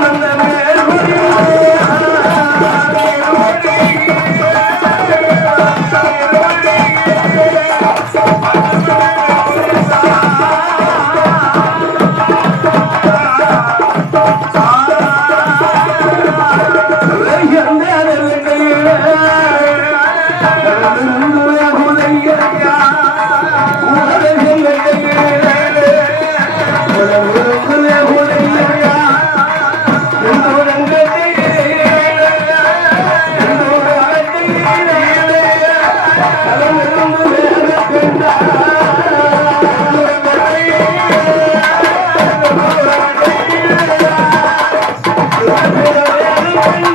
மந்த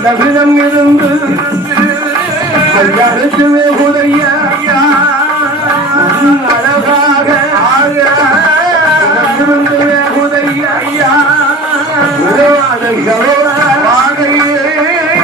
மண்டபிடம் இருந்து கல்யாணத்துவே உதயா அழகாக இருந்து உதவாத